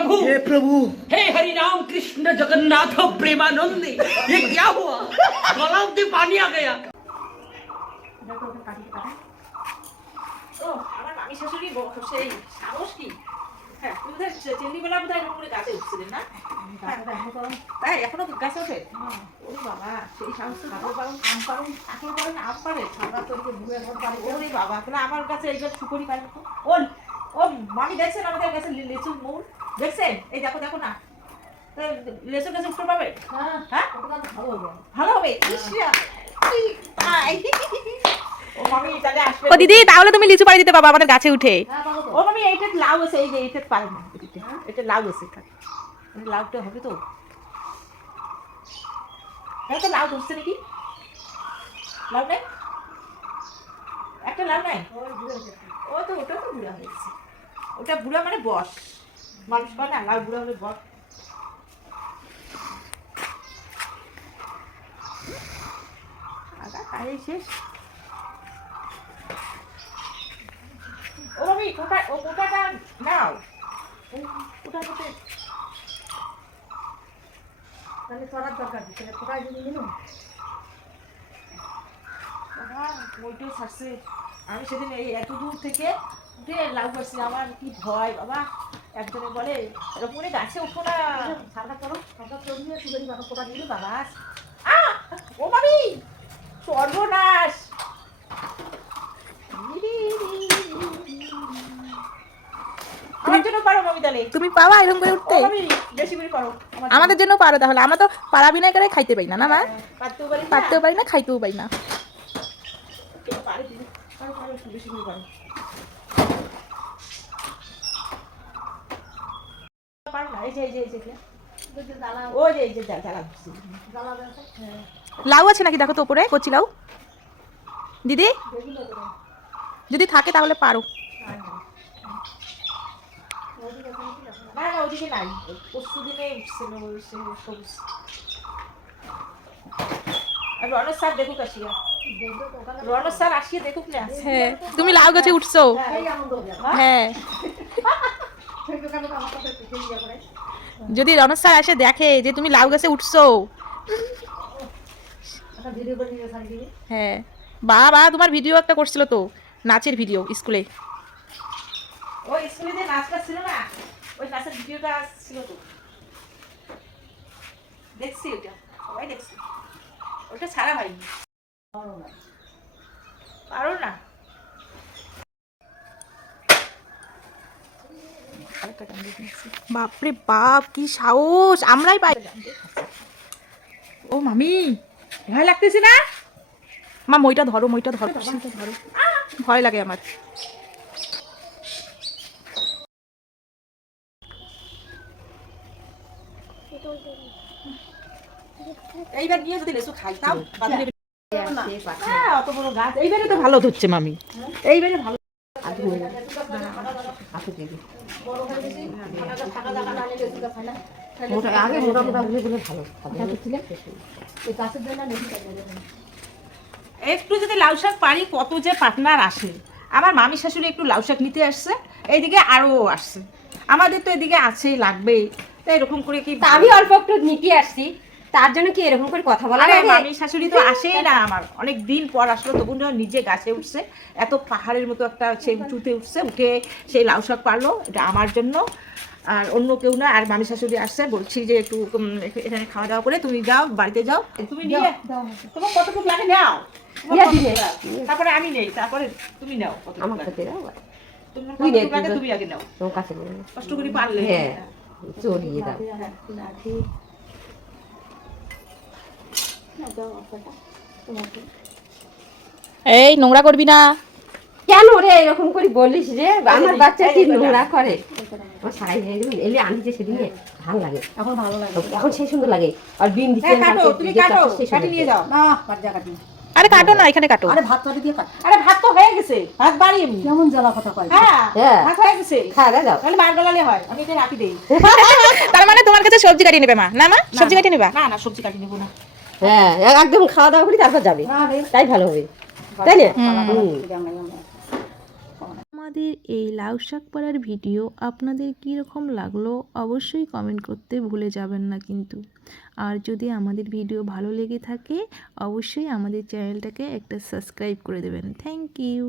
प्रभु, हे प्रभु, हे हरि राम कृष्ण जगन्नाथ प्रेमानंदी, ये क्या हुआ? गला में पानी आ गया। আমার মামি শাশুড়ি সেই সাহস কি? হ্যাঁ, তুমি তো চেন্ডিবেলা বোধহয় এরকম করে গাছে উঠছিলেন না? তাই এখনো গাছে ওঠে? ওরে বাবা, সেই সাহস তো কাঁঠাল পারুন, আম পারুন, কাঁঠাল পারুন, আম পারে। আমরা তো এদিকে ঘুরে ঘর পারি। ওরে বাবা, তাহলে আমার কাছে এইবার সুপারি পারে তো? ও মামি দেখছেন আমাদের কাছে লিচুর মূল? দেখছেন? এই দেখো দেখো না। তো লিচুর কাছে উঠতে পারবে? হ্যাঁ? ভালো হবে। ও দিদি তাহলে তুমি লিচু পাড়ি দিতে পারবে আমাদের গাছে উঠে। ও মামি এইটা লাউ আছে, এই যে এইটা পারে না, এটা লাউ আছে, লাউটা হবে তো? তো লাউ ধরছে নাকি? লাউ নাই, একটা লাউ নাই। ও তো ওটা তো বুড়া হয়েছে, ওটা বুড়া মানে বস, মানুষ কয় না লাউ বুড়া হলে বস। আগা তাই শেষ। ও মামি কোথায়, ও কোথাটা নাও, কোথায় কোথায় তাহলে করার দরকার কি? তাহলে কোথায় যদি নিল ওইটাই ছাড়ছে। আমি সেদিন এই এত দূর থেকে উঠে লাউ করছি, আমার কি ভয় বাবা। একজনে বলে এরকম করে গাছে উঠো না, ছাড়া করো, ছাড়া চড়িয়ে তুলে বাবা কোথা দিল বাবা। ও মামি সর্বনাশ। আমার জন্য পারো মামি তাহলে? তুমি পাবা এরকম করে উঠতে? বেশি করে করো আমাদের জন্য পারো তাহলে। আমরা তো পারাবি না করে খাইতে পারি না, না মা? পারতেও পারি না, পারতেও পারি না, খাইতেও পারি না। পারে দিদি, পারো পারো, একটু বেশি করে পারো। পারো না, এই যে এই যে এই যে ও যে এই যে জ্বালা লাউ আছে নাকি দেখো তো উপরে, কচি লাউ দিদি, যদি থাকে তাহলে পারো। না না ওদিকে নাই, পরশু দিনে উঠছিল সবুজ। আর রনজ স্যার দেখুক আসিয়া, রনজ স্যার আসিয়া দেখুক না। হ্যাঁ তুমি লাউ গাছে উঠছো? হ্যাঁ, যদি রনজ স্যার এসে দেখে যে তুমি লাউ গাছে উঠছো, হ্যাঁ বাবা তোমার ভিডিও একটা করছিল তো, নাচের ভিডিও স্কুলে। ওই স্কুলে যে নাচটা ছিল না, ওই নাচের ভিডিওটা ছিল তো, দেখছি ওটা, সবাই দেখছি। ওটা ছাড়া হয়নি, পারো না। বাপরে বাপ কি সাহস, আমরাই পাই। ও মামি ভয় লাগতেছে না? মা মইটা ধরো, মইটা ধরো, ধরো, ভয় লাগে আমার। এইবার নিয়ে যদি লেসু খাইতাম, অত বড় গাছ এইবারে তো ভালো ধরছে মামি, এইবারে ভালো। একটু যদি লাউ শাক পারি, কত যে পার্টনার আসে। আমার মামি শাশুড়ি একটু লাউ শাক নিতে আসছে, এইদিকে আরো আসছে, আমাদের তো এদিকে আছেই, লাগবেই। তাই এরকম করে কি আমি অল্প একটু নিতে আসছি, তার জন্য কি এরকম করে কথা বলা লাগে? মামি শাশুড়ি তো আসেই না, আমার অনেক দিন পর আসলো, তবু নিজে গাছে উঠছে, এত পাহাড়ের মতো একটা সেই উঁচুতে উঠছে, উঠে সেই লাউ শাক পারলো, এটা আমার জন্য আর অন্য কেউ না। আর মামি শাশুড়ি আসছে, বলছি যে একটু এখানে খাওয়া দাওয়া করে তুমি যাও, বাড়িতে যাও, তুমি নিয়ে তোমার কতটুকু লাগে নাও, তারপরে আমি নেই, তারপরে তুমি নাও, আমার কাছে দাও, তুমি আগে নাও, তোমার কাছে কষ্ট করে পারলে। হ্যাঁ চড়িয়ে দাও। এই নোংরা করবি না। কেন রে এরকম করে বলিস রে? আমার বাচ্চা কি নোংরা করে? আমার সারাই এলে আনতে সেদিনে ভালো লাগে, এখন ভালো লাগে, এখন সেই সুন্দর লাগে। আর বিন দিতে তুমি কাটো, কাটি নিয়ে যাও না, বাচ্চা কাটি। আরে কাটো না, এখানে কাটো। আরে ভাত দিয়ে কাট। আরে ভাত তো হয়ে গেছে, ভাত বাড়িয়ে নি, কেমন জ্বালা কথা কয়। হ্যাঁ ভাত হয়ে গেছে, খাওয়া দাও, তাহলে মার গলালে হয়, আমি এটা রাখি দেই। তার মানে তোমার কাছে সবজি কাটিয়ে নেবে মা? না মা সবজি কাটিয়ে নেবা? না না সবজি কাটি নেব না। হ্যাঁ একদম খাওয়া দাওয়া করি তারপর যাবে, তাই ভালো হবে, তাই না? আমার আমাদের এই লাউ শাক পাড়ার ভিডিও আপনাদের কীরকম লাগলো অবশ্যই কমেন্ট করতে ভুলে যাবেন না কিন্তু। আর যদি আমাদের ভিডিও ভালো লেগে থাকে অবশ্যই আমাদের চ্যানেলটাকে একটা সাবস্ক্রাইব করে দেবেন। Thank you.